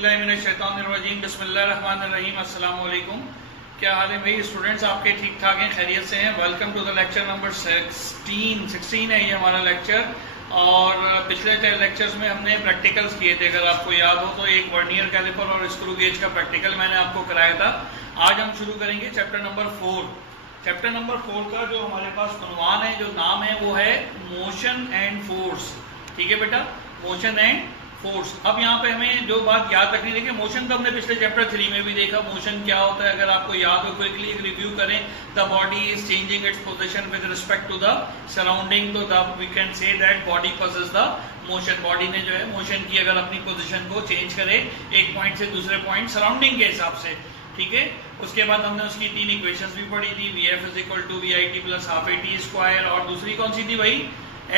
औज़ुबिल्लाहिमिनश्शैतानिर्रजीम बिस्मिल्लाहिर्रहमानिर्रहीम। अस्सलाम वालेकुम। क्या हाल है भाई स्टूडेंट्स, आपके ठीक ठाक हैं, खैरियत से हैं? Welcome to the lecture number 16 है ये हमारा लेक्चर। और पिछले लेक्चर्स में हमने प्रैक्टिकल्स किए थे, अगर आपको याद हो तो एक वर्नियर कैलिपर और स्क्रू गेज का प्रैक्टिकल मैंने आपको कराया था। आज हम शुरू करेंगे चैप्टर नंबर 4। चैप्टर नंबर 4 का जो हमारे पास उन्वान है, जो नाम है, वो है मोशन एंड फोर्स। ठीक है बेटा, मोशन एंड फोर्स। अब यहाँ पे हमें जो बात याद रखनी, देखिए मोशन तो हमने पिछले चैप्टर 3 में भी देखा, मोशन क्या होता है। अगर आपको याद हो, क्विकली एक रिव्यू करें, the body is changing its position with respect to the surrounding, तो we can say that body possess the motion. Body ने जो है मोशन की, अगर अपनी पोजीशन को चेंज करे एक पॉइंट से दूसरे पॉइंट सराउंडिंग के हिसाब से। ठीक है, उसके बाद हमने उसकी 3 इक्वेशंस भी पढ़ी थी, Vf is equal to VIT plus half AT square, और दूसरी कौन सी थी भाई,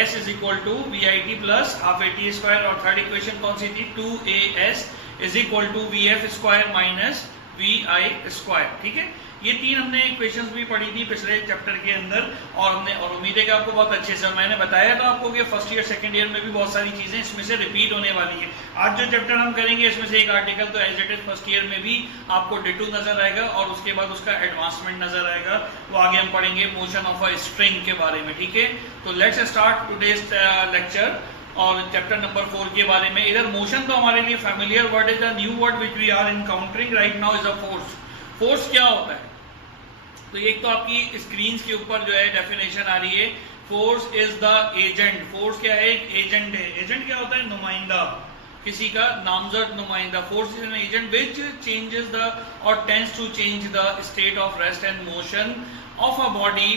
S is equal to VIT plus half AT square, और थर्ड इक्वेशन कौन सी थी, 2AS is equal to VF square minus VI square. ठीक है, ये 3 हमने इक्वेशंस भी पढ़ी थी पिछले चैप्टर के अंदर, और उम्मीद है कि आपको बहुत अच्छे से, मैंने बताया था आपको कि फर्स्ट ईयर सेकंड ईयर में भी बहुत सारी चीजें इसमें से रिपीट होने वाली है। आज जो चैप्टर हम करेंगे इसमें से एक आर्टिकल तो as it is first year में भी आपको डिटो नजर आएगा, और उसके बाद उसका एडवांसमेंट नजर आएगा, वो आगे हम पढ़ेंगे मोशन ऑफ अ स्ट्रिंग के बारे में। ठीक है, तो लेट्स स्टार्ट टुडेज लेक्चर और चैप्टर नंबर 4 के बारे में। इधर मोशन तो हमारे लिए familiar word is, the new word which we are encountering right now is a force. Force क्या होता है, तो एक तो आपकी स्क्रीन के ऊपर जो है डेफिनेशन आ रही है, force is the agent. Force क्या है, एक एजेंट है। एजेंट क्या होता है, नुमाइंदा, किसी का नामजद नुमाइंदा। Force is an agent which changes the और tends to change the state of rest and motion of a body,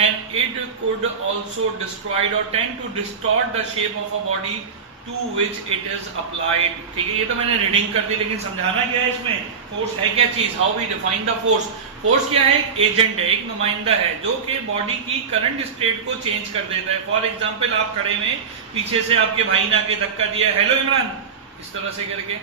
and it could also destroy or tend to distort the shape of a body to which it is applied। ठीक है, ये तो मैंने reading कर दी, लेकिन समझाना क्या है इसमें, फोर्स है क्या चीज, how we define the force. Force क्या है, एक एजेंट है, एक नुमाइंदा है, जो कि बॉडी की करंट स्टेट को चेंज कर देता है। फॉर एग्जाम्पल, आप खड़े में, पीछे से आपके भाई ने आके धक्का दिया, हेलो इमरान, इस तरह से करके,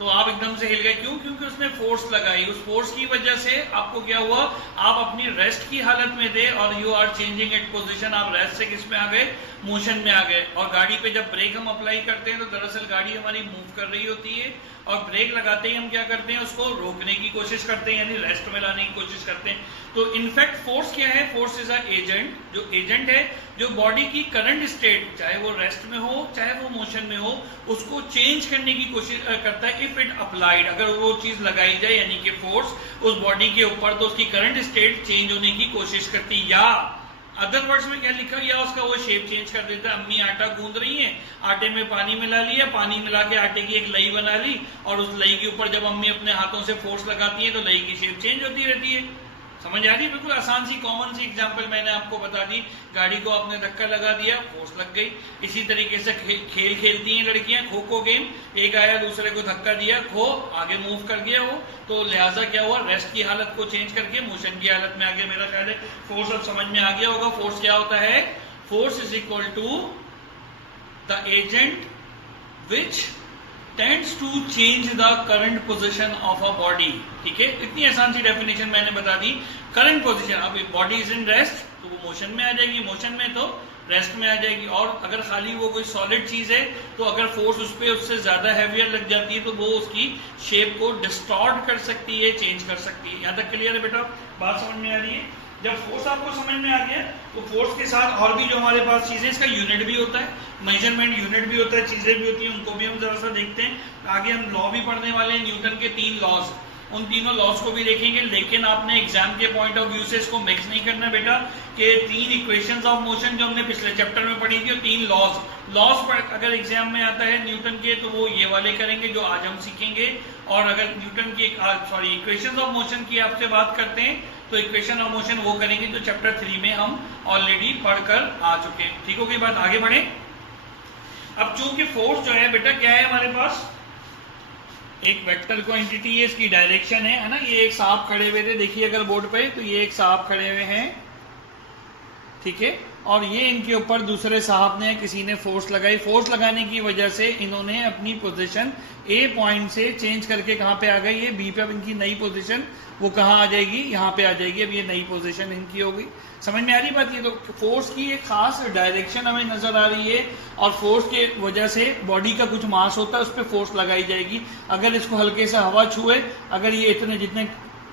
तो आप एकदम से हिल गए, क्यों, क्योंकि उसने फोर्स लगाई। उस फोर्स की वजह से आपको क्या हुआ, आप अपनी रेस्ट की हालत में थे और you are changing it position, आप रेस्ट से किस में आ गए, मोशन में आ गए। और गाड़ी पे जब ब्रेक हम अप्लाई करते हैं तो दरअसल गाड़ी हमारी मूव कर रही होती है, और ब्रेक लगाते ही हम क्या करते हैं, उसको रोकने की कोशिश करते हैं, यानी रेस्ट में लाने की कोशिश करते हैं। तो इनफैक्ट फोर्स क्या है, फोर्स इज अ एजेंट, जो एजेंट है, जो बॉडी की करंट स्टेट, चाहे वो रेस्ट में हो चाहे वो मोशन में हो, उसको चेंज करने की कोशिश करता है। इफ इट अप्लाइड, अगर वो चीज लगाई जाए, यानी कि फोर्स उस बॉडी के ऊपर, तो उसकी करंट स्टेट चेंज होने की कोशिश करती, या अदर वर्ड्स में क्या लिखा गया, उसका वो शेप चेंज कर देता है। अम्मी आटा गूंद रही हैं, आटे में पानी मिला लिया, पानी मिला के आटे की एक लई बना ली, और उस लई के ऊपर जब अम्मी अपने हाथों से फोर्स लगाती है तो लई की शेप चेंज होती रहती है। समझ आ रही है, बिल्कुल आसान सी कॉमन सी एग्जांपल मैंने आपको बता दी। गाड़ी को आपने धक्का लगा दिया, फोर्स लग गई। इसी तरीके से खेल खेलती हैं लड़कियां, खो खो गेम, एक आया दूसरे को धक्का दिया, खो आगे मूव कर गया वो, तो लिहाजा क्या हुआ, रेस्ट की हालत को चेंज करके मोशन की हालत में आ गया। मेरा ख्याल है फोर्स अब समझ में आ गया होगा। फोर्स क्या होता है, force is equal to the agent which tends to change the current position of a body। ठीक है, इतनी आसान सी डेफिनेशन मैंने बता दी। करंट पोजीशन, अब बॉडी इज इन रेस्ट तो वो मोशन में आ जाएगी, मोशन में तो रेस्ट में आ जाएगी। और अगर खाली वो कोई सॉलिड चीज है, तो अगर फोर्स उस पर उससे ज्यादा हैवियर लग जाती है, तो वो उसकी शेप को डिस्टॉर्ट कर सकती है, चेंज कर सकती है। यहाँ तक क्लियर है बेटा, बात समझ में आ रही है। जब फोर्स आपको समझ में आ गया, तो फोर्स के साथ और भी जो हमारे पास चीजें, इसका यूनिट भी होता है, मेजरमेंट यूनिट भी होता है, चीजें भी होती हैं, उनको भी हम जरा सा देखते हैं। आगे हम लॉ भी पढ़ने वाले हैं, न्यूटन के 3 लॉज, उन तीनों लॉज को भी देखेंगे। लेकिन आपने एग्जाम के पॉइंट ऑफ व्यू से इसको मिक्स नहीं करना बेटा, कि 3 इक्वेशंस ऑफ मोशन जो हमने पिछले चैप्टर में पढ़ी थी, और 3 लॉज पर अगर एग्जाम में आता है न्यूटन के, तो वो ये वाले करेंगे जो आज हम सीखेंगे। और अगर न्यूटन की इक्वेशंस ऑफ मोशन की आपसे बात करते हैं, तो इक्वेशन ऑफ मोशन वो करेंगे जो चैप्टर 3 में हम ऑलरेडी पढ़कर आ चुके हैं। ठीक हो गई बात, आगे बढ़े। अब चूंकि फोर्स जो है बेटा क्या है, हमारे पास एक वेक्टर क्वांटिटी है, इसकी डायरेक्शन है ना। ये एक सांप खड़े हुए थे, देखिए अगर बोर्ड पे, तो ये एक सांप खड़े हुए हैं, ठीक है, और ये इनके ऊपर दूसरे साहब ने किसी ने फोर्स लगाई। फोर्स लगाने की वजह से इन्होंने अपनी पोजीशन ए पॉइंट से चेंज करके कहाँ पे आ गई, ये बी पे अब इनकी नई पोजीशन वो कहाँ आ जाएगी, यहाँ पे आ जाएगी। अब ये नई पोजीशन इनकी होगी। समझ में आ रही बात? ये तो फोर्स की एक खास डायरेक्शन हमें नजर आ रही है और फोर्स के वजह से बॉडी का कुछ मास होता है, उस पर फोर्स लगाई जाएगी। अगर इसको हल्के से हवा छुए, अगर ये इतने जितने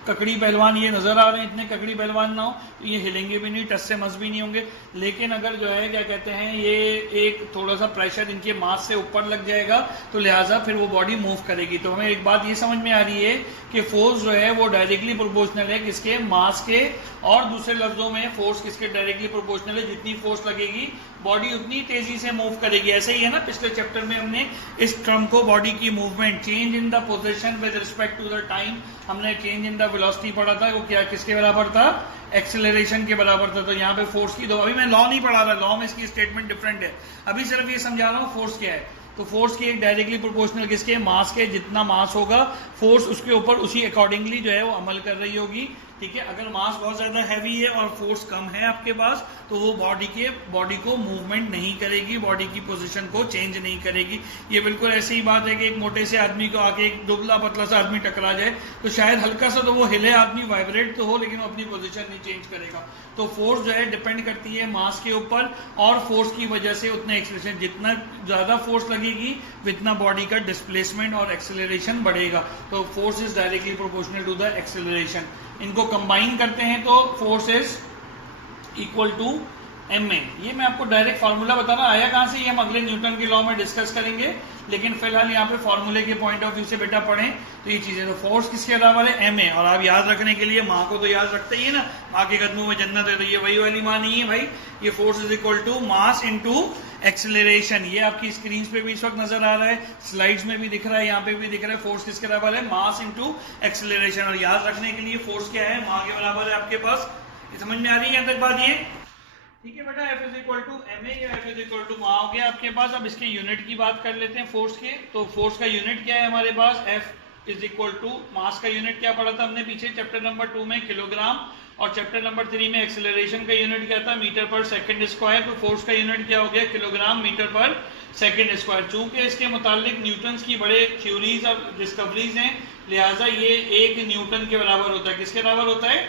ककड़ी पहलवान ये नजर आ रहे हैं, इतने ककड़ी पहलवान ना हो तो ये हिलेंगे भी नहीं, टस से मस भी नहीं होंगे। लेकिन अगर जो है क्या कहते हैं, ये एक थोड़ा सा प्रेशर इनके मास से ऊपर लग जाएगा तो लिहाजा फिर वो बॉडी मूव करेगी। तो हमें एक बात ये समझ में आ रही है कि फोर्स जो है वो डायरेक्टली प्रोपोर्शनल है किसके, मास के। और दूसरे लफ्जों में फोर्स किसके डायरेक्टली प्रोपोर्शनल है, जितनी फोर्स लगेगी बॉडी उतनी तेजी से मूव करेगी। ऐसे ही है ना, पिछले चैप्टर में हमने इस टर्म को बॉडी की movement, change in the position with respect to the time, हमने चेंज इन द वेलोसिटी पढ़ा था। वो क्या किसके बराबर था, एक्सेलरेशन के बराबर था। तो यहाँ पे फोर्स की दो, अभी मैं लॉ नहीं पढ़ा रहा, लॉ में इसकी स्टेटमेंट डिफरेंट है, अभी सिर्फ ये समझा रहा हूँ फोर्स क्या है। तो फोर्स की एक डायरेक्टली प्रोपोर्शनल किसके, मास के। जितना मास होगा फोर्स उसके ऊपर उसी अकॉर्डिंगली जो है वो अमल कर रही होगी। ठीक है, अगर मास बहुत ज्यादा हैवी है और फोर्स कम है आपके पास तो वो बॉडी को मूवमेंट नहीं करेगी, बॉडी की पोजीशन को चेंज नहीं करेगी। ये बिल्कुल ऐसी ही बात है कि एक मोटे से आदमी को आके एक दुबला पतला सा आदमी टकरा जाए तो शायद हल्का सा तो वो हिले, आदमी वाइब्रेट तो हो, लेकिन वो अपनी पोजीशन नहीं चेंज करेगा। तो फोर्स जो है डिपेंड करती है मास के ऊपर, और फोर्स की वजह से उतना एक्सेलरेशन, जितना ज्यादा फोर्स लगेगी उतना बॉडी का डिस्प्लेसमेंट और एक्सेलरेशन बढ़ेगा। तो force is directly proportional to the acceleration. इनको कंबाइन करते हैं तो force is equal to M A. ये मैं आपको डायरेक्ट फार्मूला बता रहा, आया कहां से ये हम अगले न्यूटन के लॉ में डिस्कस करेंगे, लेकिन फिलहाल यहाँ पे फार्मूले के पॉइंट ऑफ व्यू से बेटा पढ़ें तो ये चीजें। तो फोर्स किसके बराबर है, एम ए। और आप याद रखने के लिए माँ को तो याद रखते ही है ना, माँ के कदमों में जन्नत है, तो ये वही वाली माँ नहीं है भाई। ये force is equal to mass into acceleration. ये आपकी स्क्रीन पे भी इस वक्त नजर आ रहा है, स्लाइड्स में भी दिख रहा है, यहाँ पे भी दिख रहा है। फोर्स किसके बराबर है, मास इनटू एक्सेलरेशन। और याद रखने के लिए फोर्स क्या है, माँ के बराबर है आपके पास। ये समझ में आ रही है यहाँ तक बात? ये ठीक है बेटा, F is equal to M A या F इज इक्वल टू माँ हो गया आपके पास। अब इसके यूनिट की बात कर लेते हैं फोर्स के। तो फोर्स का यूनिट क्या है हमारे पास, F इज इक्वल टू, मास का यूनिट क्या पढ़ा था हमने पीछे चैप्टर नंबर 2 में, किलोग्राम, और चैप्टर नंबर 3 में एक्सेलरेशन का यूनिट क्या था, मीटर पर सेकंड स्क्वायर। तो फोर्स का यूनिट क्या हो गया, किलोग्राम मीटर पर सेकंड स्क्वायर। चूंकि इसके मुतालिक न्यूटन की बड़े थ्योरीज और डिस्कवरीज हैं, लिहाजा ये 1 न्यूटन के बराबर होता है। किसके बराबर होता है,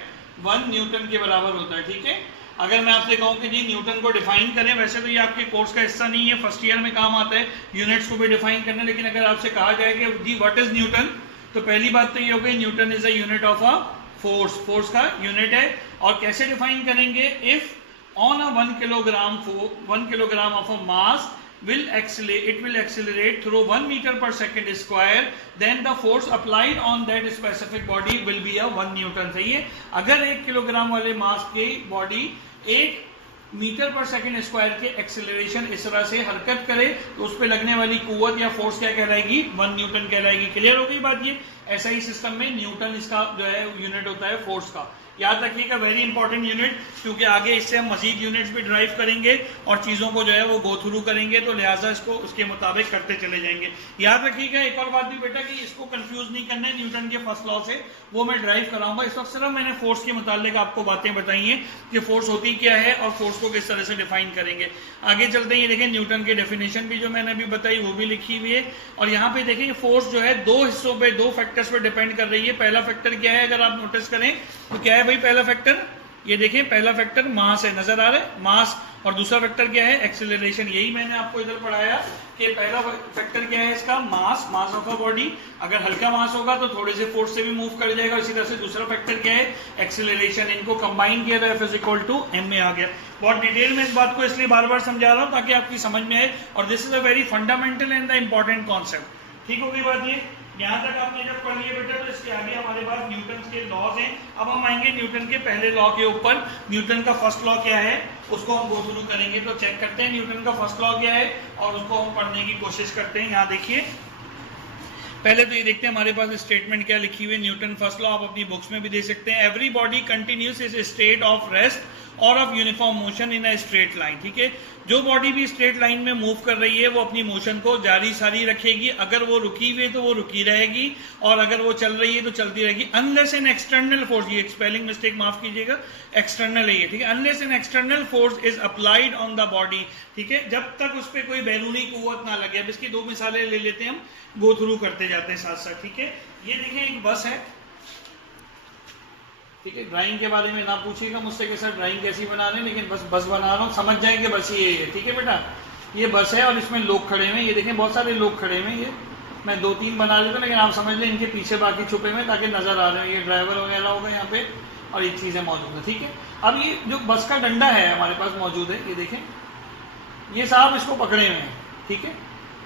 1 न्यूटन के बराबर होता है। ठीक है, अगर मैं आपसे कहूं कि जी न्यूटन को डिफाइन करें, वैसे तो ये आपके कोर्स का हिस्सा नहीं है, फर्स्ट ईयर में काम आता है यूनिट्स को भी डिफाइन करना, लेकिन अगर आपसे कहा जाए कि जी व्हाट इज न्यूटन, तो पहली बात तो ये हो गई, Newton is a unit of a force. Force का यूनिट है। और कैसे डिफाइन करेंगे, if on a 1 kilogram of a mass it will accelerate through 1 meter per second square, then the force applied on that specific body will be a 1 Newton। सही है, अगर 1 kilogram वाले मास की बॉडी 1 मीटर पर second square के acceleration इस तरह से हरकत करे तो उस पर लगने वाली कुव्वत या फोर्स क्या कहलाएगी, 1 न्यूटन कहलाएगी। क्लियर हो गई बात? ये ऐसा ही सिस्टम में न्यूटन इसका जो है यूनिट होता है फोर्स का। याद रखिएगा, वेरी इंपॉर्टेंट यूनिट, क्योंकि आगे इससे हम मजीद यूनिट्स भी ड्राइव करेंगे और चीजों को जो है वो गो थ्रू करेंगे, तो लिहाजा इसको उसके मुताबिक करते चले जाएंगे। याद रखिएगा एक और बात भी बेटा कि इसको कंफ्यूज नहीं करना है न्यूटन के फर्स्ट लॉ से, वो मैं ड्राइव कराऊंगा। इस वक्त सिर्फ मैंने फोर्स के मुतालिक आपको बातें बताई हैं कि फोर्स होती क्या है और फोर्स को किस तरह से डिफाइन करेंगे। आगे चलते हैं, ये देखें न्यूटन की डेफिनेशन भी जो मैंने अभी बताई वो भी लिखी हुई है। और यहाँ पे देखें फोर्स जो है 2 हिस्सों पे, 2 फैक्टर्स पे डिपेंड कर रही है। पहला फैक्टर क्या है, अगर आप नोटिस करें तो क्या है भाई पहला फैक्टर, ये देखें पहला फैक्टर मास है, नजर आ रहा है मास, और दूसरा फैक्टर क्या है, एक्सेलरेशन। यही मैंने आपको इधर पढ़ाया कि पहला फैक्टर क्या है इसका, मास ऑफ अ बॉडी। अगर हल्का मास होगा तो थोड़े से फोर्स से भी मूव कर जाएगा। इसी तरह से दूसरा फैक्टर क्या है, एक्सेलरेशन। इनको कंबाइन किया था, F is equal to M में आ गया। बहुत डिटेल में इस बात को इसलिए बार बार समझा रहा हूं ताकि आपकी समझ में आए, और this is a very fundamental and the important concept. ठीक होगी बात? ये यहां तक आपने जब पढ़ लिया बेटा, तो इसके आगे हमारे पास न्यूटन के लॉज हैं। अब हम आएंगे न्यूटन के पहले लॉ के ऊपर। न्यूटन का फर्स्ट लॉ क्या है उसको हम गो थ्रू करेंगे। तो चेक करते हैं न्यूटन का फर्स्ट लॉ क्या है और उसको हम पढ़ने की कोशिश करते हैं। यहाँ देखिए, पहले तो ये देखते हैं हमारे पास स्टेटमेंट क्या लिखी हुई है। न्यूटन फर्स्ट लॉ आप अपनी बुक्स में भी देख सकते हैं। Every body continues is state of rest और of uniform motion in a straight line. ठीक है, जो बॉडी भी स्ट्रेट लाइन में मूव कर रही है वो अपनी मोशन को जारी सारी रखेगी, अगर वो रुकी हुई है तो वो रुकी रहेगी, और अगर वो चल रही है तो चलती रहेगी, अनलेस एन एक्सटर्नल फोर्स, ये स्पेलिंग मिस्टेक माफ कीजिएगा, एक्सटर्नल है ये, ठीक है, unless an external force is applied on the body. ठीक है, जब तक उस पर कोई बैरूनी कुव्वत ना लगे। अब इसकी दो मिसालें ले लेते हैं, हम गो थ्रू करते जाते हैं साथ साथ। ठीक है, ये देखें एक बस है, ठीक है, ड्राइंग के बारे में ना पूछिएगा मुझसे कि सर ड्राइंग कैसी बना रहे हैं, लेकिन बस बना रहा हूँ, समझ जाएंगे बस ये है। ठीक है बेटा, ये बस है और इसमें लोग खड़े हुए, ये देखें बहुत सारे लोग खड़े हुए, ये मैं 2-3 बना लेता हूँ, लेकिन आप समझ लें इनके पीछे बाकी छुपे हुए ताकि नजर आ रहे हैं, ये ड्राइवर वगैरह होगा यहाँ पे और ये चीजें मौजूद है। ठीक है, अब ये जो बस का डंडा है हमारे पास मौजूद है, ये देखें, ये साहब इसको पकड़े हुए हैं। ठीक है,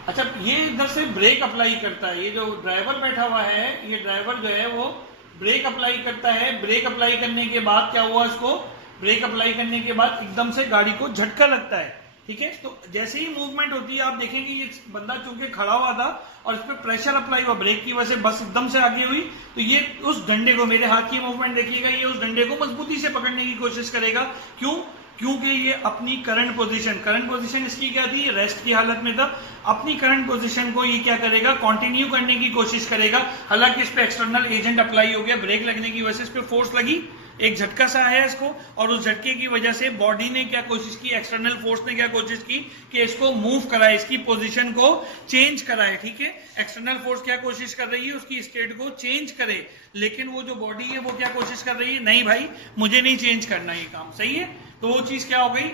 अच्छा ये इधर से ब्रेक अप्लाई करता है, ये जो ड्राइवर बैठा हुआ है, ये ड्राइवर जो है वो ब्रेक अप्लाई करता है। ब्रेक अप्लाई करने के बाद क्या हुआ, इसको ब्रेक अप्लाई करने के बाद एकदम से गाड़ी को झटका लगता है। ठीक है, तो जैसे ही मूवमेंट होती है आप देखेंगे ये बंदा चूंकि खड़ा हुआ था और इस पर प्रेशर अप्लाई हुआ ब्रेक की वजह से, बस एकदम से आगे हुई, तो ये उस डंडे को, मेरे हाथ की मूवमेंट देखिएगा, ये उस डंडे को मजबूती से पकड़ने की कोशिश करेगा। क्यों? क्योंकि ये अपनी करंट पोजीशन इसकी क्या थी, रेस्ट की हालत में था, अपनी करंट पोजीशन को ये क्या करेगा, कंटिन्यू करने की कोशिश करेगा। हालांकि इस पे एक्सटर्नल एजेंट अप्लाई हो गया, ब्रेक लगने की वजह से इस पे फोर्स लगी, एक झटका सा आया इसको, और उस झटके की वजह से बॉडी ने क्या कोशिश की, एक्सटर्नल फोर्स ने क्या कोशिश की कि इसको मूव कराए, इसकी पोजीशन को चेंज कराए। ठीक है, एक्सटर्नल फोर्स क्या कोशिश कर रही है, उसकी स्टेट को चेंज करे, लेकिन वो जो बॉडी है वो क्या कोशिश कर रही है, नहीं भाई मुझे नहीं चेंज करना ये काम, सही है। तो वो चीज क्या हो गई,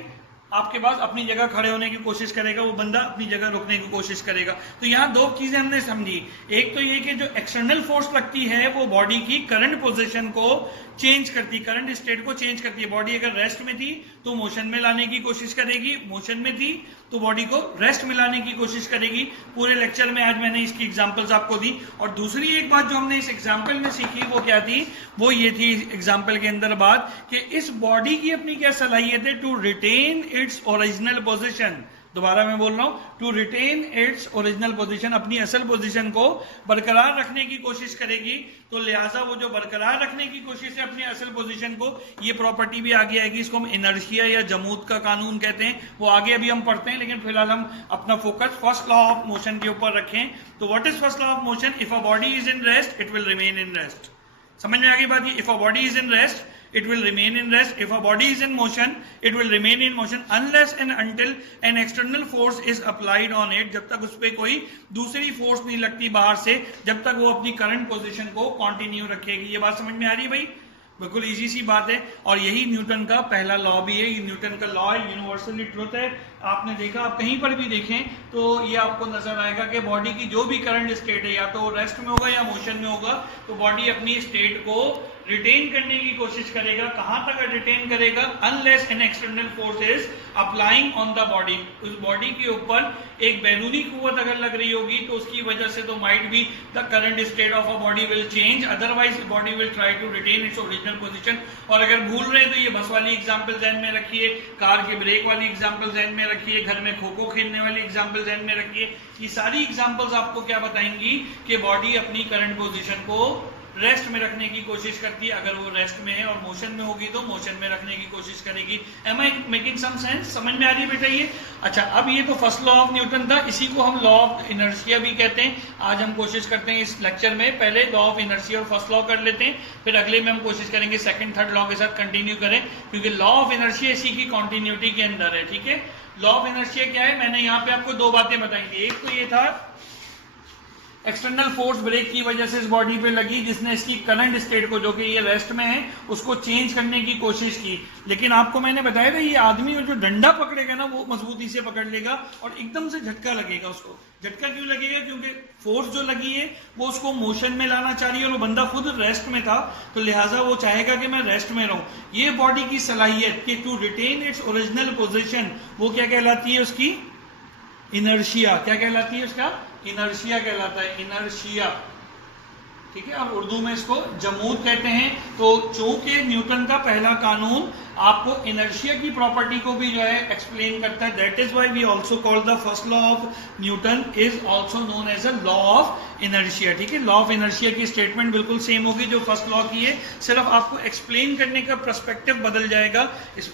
आपके पास अपनी जगह खड़े होने की कोशिश करेगा, वो बंदा अपनी जगह रुकने की कोशिश करेगा। तो यहाँ दो चीजें हमने समझी, एक तो ये कि जो एक्सटर्नल फोर्स लगती है वो बॉडी की करंट पोजीशन को चेंज करती, करंट स्टेट को चेंज करती है। बॉडी अगर रेस्ट में थी तो मोशन में लाने की कोशिश करेगी, मोशन में थी तो बॉडी को रेस्ट में लाने की कोशिश करेगी। पूरे लेक्चर में आज मैंने इसकी एग्जांपल्स आपको दी। और दूसरी एक बात जो हमने इस एग्जांपल में सीखी वो क्या थी, वो ये थी एग्जांपल के अंदर बात कि इस बॉडी की अपनी क्या सलाहियत है, to retain its original position. दोबारा मैं बोल रहा हूं, to retain its original position, अपनी असल पोजीशन को बरकरार रखने की कोशिश करेगी। तो लिहाजा वो जो बरकरार रखने की कोशिश है अपनी असल पोजीशन को, ये प्रॉपर्टी भी आगे आएगी, इसको हम इनर्शिया या जमूद का कानून कहते हैं, वो आगे अभी हम पढ़ते हैं, लेकिन फिलहाल हम अपना focus first law of motion के ऊपर रखें। तो what is first law of motion, if a body is in rest it will remain in rest. समझ में आ गई बात, ये if a body is in rest it will remain in rest, if a body is in motion it will remain in motion unless and until an external force is applied on it, जब तक उस पर कोई दूसरी force नहीं लगती बाहर से, जब तक वो अपनी करंट पोजीशन को कंटिन्यू रखेगी। ये बात समझ में आ रही है भाई, बिल्कुल इजी सी बात है। और यही न्यूटन का पहला लॉ भी है, ये न्यूटन का लॉ है, यूनिवर्सली ट्रुथ है। आपने देखा, आप कहीं पर भी देखें तो ये आपको नजर आएगा कि बॉडी की जो भी करंट स्टेट है, या तो रेस्ट में होगा या मोशन में होगा, तो बॉडी अपनी स्टेट को रिटेन करने की कोशिश करेगा। कहां तक रिटेन करेगा, unless an external force is applying on the body. उस बॉडी के ऊपर एक बैरूनी कुव्वत अगर लग रही होगी तो उसकी वजह से तो might be the current state of a body will change, otherwise body will try to retain its original position. और अगर भूल रहे हैं तो ये बस वाली एग्जांपल ध्यान में रखिए, कार के ब्रेक वाली एग्जांपल ध्यान में रखिए, घर में खो खो खेलने वाली एग्जांपल ध्यान में रखिए। ये सारी एग्जांपल्स आपको क्या बताएंगी कि बॉडी अपनी करंट पोजीशन को रेस्ट में रखने की कोशिश करती है, अगर वो रेस्ट में है, और मोशन में होगी तो मोशन में रखने की कोशिश करेगी। Am I making some sense, समझ में आ रही है बेटा ये? अच्छा, अब ये तो फर्स्ट लॉ ऑफ न्यूटन था, इसी को हम लॉ ऑफ इनर्शिया भी कहते हैं। आज हम कोशिश करते हैं इस लेक्चर में पहले लॉ ऑफ इनर्शिया और फर्स्ट लॉ कर लेते हैं, फिर अगले में हम कोशिश करेंगे सेकंड थर्ड लॉ के साथ कंटिन्यू करें, क्योंकि लॉ ऑफ इनर्शिया इसी की कॉन्टिन्यूटी के अंदर है। ठीक है, लॉ ऑफ इनर्शिया क्या है, मैंने यहाँ पे आपको दो बातें बताई थी। एक तो ये था एक्सटर्नल फोर्स ब्रेक की वजह से इस बॉडी पे लगी, जिसने इसकी करंट स्टेट को, जो कि ये रेस्ट में है, उसको चेंज करने की कोशिश की। लेकिन आपको मैंने बताया था ये आदमी जो डंडा पकड़ेगा ना वो मजबूती से पकड़ लेगा और एकदम से झटका लगेगा उसको। झटका क्यों लगेगा, क्योंकि फोर्स जो लगी है वो उसको मोशन में लाना चाह रही है और वो बंदा खुद रेस्ट में था, तो लिहाजा वो चाहेगा कि मैं रेस्ट में रहूं। ये बॉडी की सलाहियत कि to retain its original position, वो क्या कहलाती है, उसकी इनर्शिया। क्या कहलाती है उसका, इनर्शिया कहलाता है, इनर्शिया। ठीक है, और उर्दू में इसको जमूद कहते हैं। तो चूंकि न्यूटन का पहला कानून आपको इनर्शिया की प्रॉपर्टी को भी जो है एक्सप्लेन करता है। That is why we also call the first law of Newton is also known as a law of inertia. ठीक है, लॉ ऑफ इनर्शिया की स्टेटमेंट बिल्कुल सेम होगी जो फर्स्ट लॉ की है, सिर्फ आपको एक्सप्लेन करने का पर्सपेक्टिव बदल जाएगा।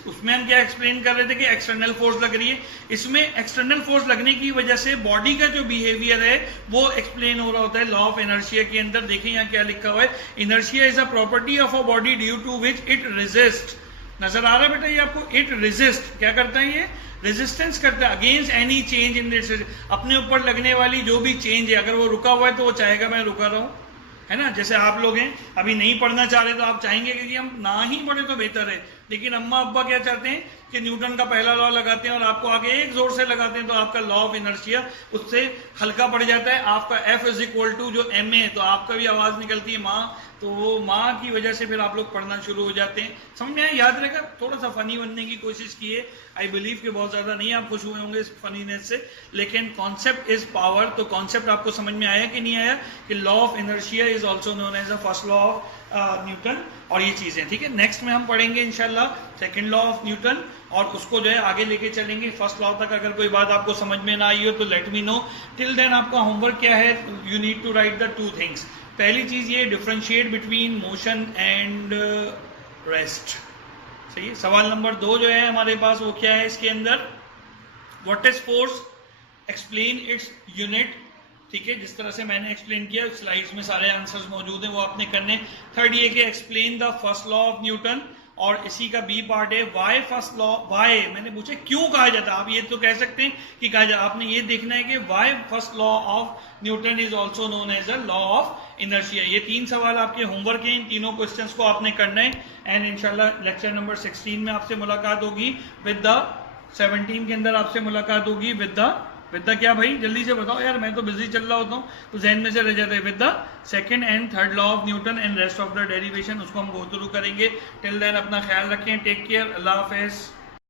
उसमें हम क्या एक्सप्लेन कर रहे थे कि एक्सटर्नल फोर्स लग रही है, इसमें एक्सटर्नल फोर्स लगने की वजह से बॉडी का जो बिहेवियर है वो एक्सप्लेन हो रहा होता है लॉ ऑफ इनर्शिया के अंदर। देखिए यहाँ क्या लिखा हुआ है, inertia is a property of a body due to which it resist. नजर आ रहा है बेटा ये आपको, इट रेजिस्ट क्या करता है, ये रेजिस्टेंस करता है against any change in this, अपने ऊपर लगने वाली जो भी चेंज है, अगर वो रुका हुआ है तो वो चाहेगा मैं रुका रहा हूं, है ना। जैसे आप लोग हैं अभी नहीं पढ़ना चाह रहे तो आप चाहेंगे कि हम ना ही पढ़े तो बेहतर है, लेकिन अम्मा अब्बा क्या चाहते हैं कि न्यूटन का पहला लॉ लगाते हैं और आपको आगे एक जोर से लगाते हैं तो आपका लॉ ऑफ इनर्शिया उससे हल्का पड़ जाता है। आपका F इज इक्वल टू जो M है तो आपका भी आवाज निकलती है माँ, तो वो माँ की वजह से फिर आप लोग पढ़ना शुरू हो जाते हैं। समझ में आया, याद रहेगा, थोड़ा सा फनी बनने की कोशिश कीजिए। आई बिलीव कि बहुत ज्यादा नहीं आप खुश हुए होंगे इस फनीनेस से, लेकिन कॉन्सेप्ट इज पावर। तो कॉन्सेप्ट आपको समझ में आया कि नहीं आया कि law of inertia is also known as the first law of Newton और ये चीजें। ठीक है, नेक्स्ट में हम पढ़ेंगे इंशाल्लाह सेकंड लॉ ऑफ न्यूटन और उसको जो है आगे लेके चलेंगे फर्स्ट लॉ तक। अगर कोई बात आपको समझ में ना आई हो तो let me know. Till then आपका होमवर्क क्या है, you need to write the two things. पहली चीज ये differentiate between motion and rest. सही है। सवाल नंबर 2 जो है हमारे पास वो क्या है इसके अंदर, what is force, explain its unit. ठीक है, जिस तरह से मैंने एक्सप्लेन किया स्लाइड्स में सारे आंसर्स मौजूद हैं वो आपने करने। थर्ड ये कि explain the first law of Newton और इसी का बी पार्ट है वाई फर्स्ट लॉ, वाई मैंने पूछा क्यों कहा जाता है, आप ये तो कह सकते हैं कि कहा जाता, आपने ये देखना है कि why first law of Newton is also known as a law of inertia. ये 3 सवाल आपके होमवर्क हैं, इन तीनों क्वेश्चंस को आपने करना है एंड इंशाल्लाह लेक्चर नंबर 16 में आपसे मुलाकात होगी विद द 17 के अंदर आपसे मुलाकात होगी विद द क्या भाई, जल्दी से बताओ यार, मैं तो बिजी चल रहा होता हूँ तो जहन में से रह जाता है। With the second and third law of Newton and rest of the derivation, उसको हम गो थ्रू करेंगे। टिल देन अपना ख्याल रखें, टेक केयर, अल्लाह हाफिज।